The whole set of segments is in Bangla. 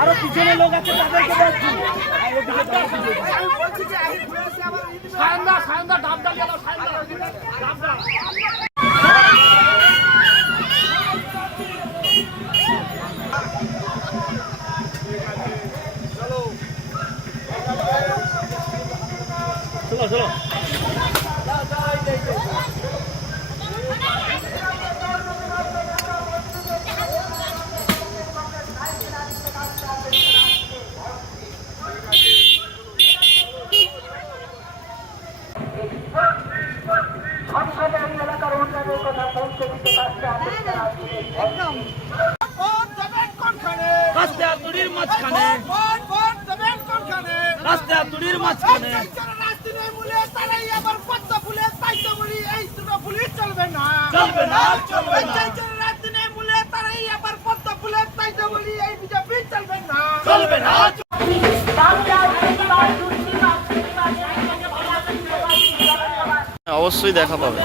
আরো পিছনে লোক আছে তাদেরকে বলছি সায়ন্দা সায়ন্দা ডাবডা গেল সায়ন্দা ডাবডা চলো চলো রাস্তা তুড়ির মাঝখানে রাস্তা তুড়ির মাঝখানে চলবে না চলবে না চলবে না অবশ্যই দেখা পাবে।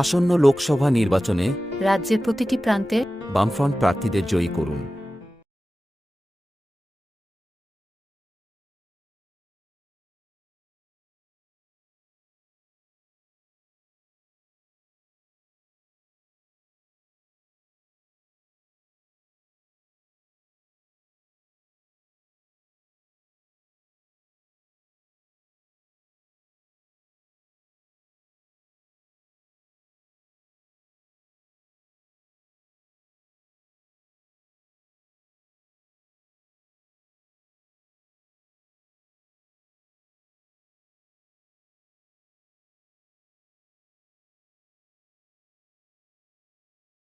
আসন্ন লোকসভা নির্বাচনে রাজ্যের প্রতিটি প্রান্তে বামফ্রন্ট প্রার্থীদের জয়ী করুন।